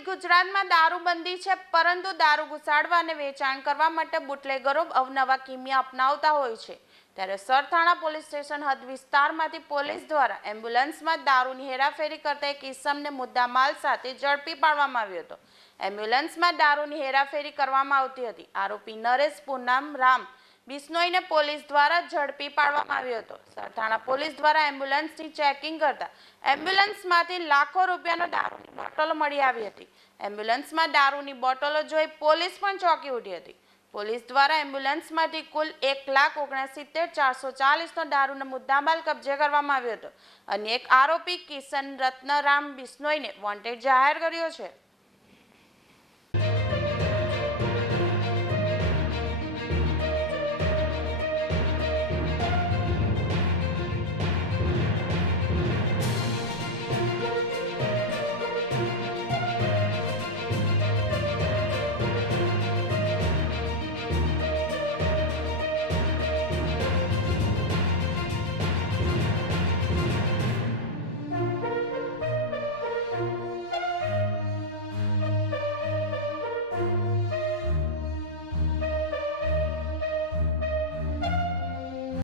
ગુજરાતમાં દારૂબંધી છે, પરંતુ દારૂ ઘુસાડવા અને વેચાણ કરવા માટે બુટલેગરો અવનવા કિમિયા અપનાવતા હોય છે. ત્યારે સરથાણા પોલીસ સ્ટેશન હદ વિસ્તારમાંથી પોલીસ દ્વારા એમ્બ્યુલન્સમાં દારૂની હેરાફેરી કરતા એક ઇસમને મુદ્દામાલ સાથે ઝડપી પાડવામાં આવ્યો હતો. એમ્બ્યુલન્સમાં દારૂની હેરાફેરી કરવામાં આવતી હતી. આરોપી નરેશ પૂનમ રામ બિશ્નોઈને પોલીસ દ્વારા ઝડપી પાડવામાં આવ્યો હતો. સરથાણા પોલીસ દ્વારા એમ્બ્યુલન્સની ચેકિંગ કરતા એમ્બ્યુલન્સમાંથી લાખો રૂપિયાનો દારૂની બોટલો મળી આવી હતી. એમ્બ્યુલન્સમાં દારૂની બોટલો જોઈ પોલીસ પણ ચોંકી ઉઠી હતી. પોલીસ દ્વારા એમ્બ્યુલન્સમાંથી કુલ એક લાખ ઓગણસિત્તેર ચારસો ચાલીસનો દારૂનો મુદ્દામાલ કબજે કરવામાં આવ્યો હતો. અને એક આરોપી કિશન રત્નરામ બિસ્નોઈને વોન્ટેડ જાહેર કર્યો છે.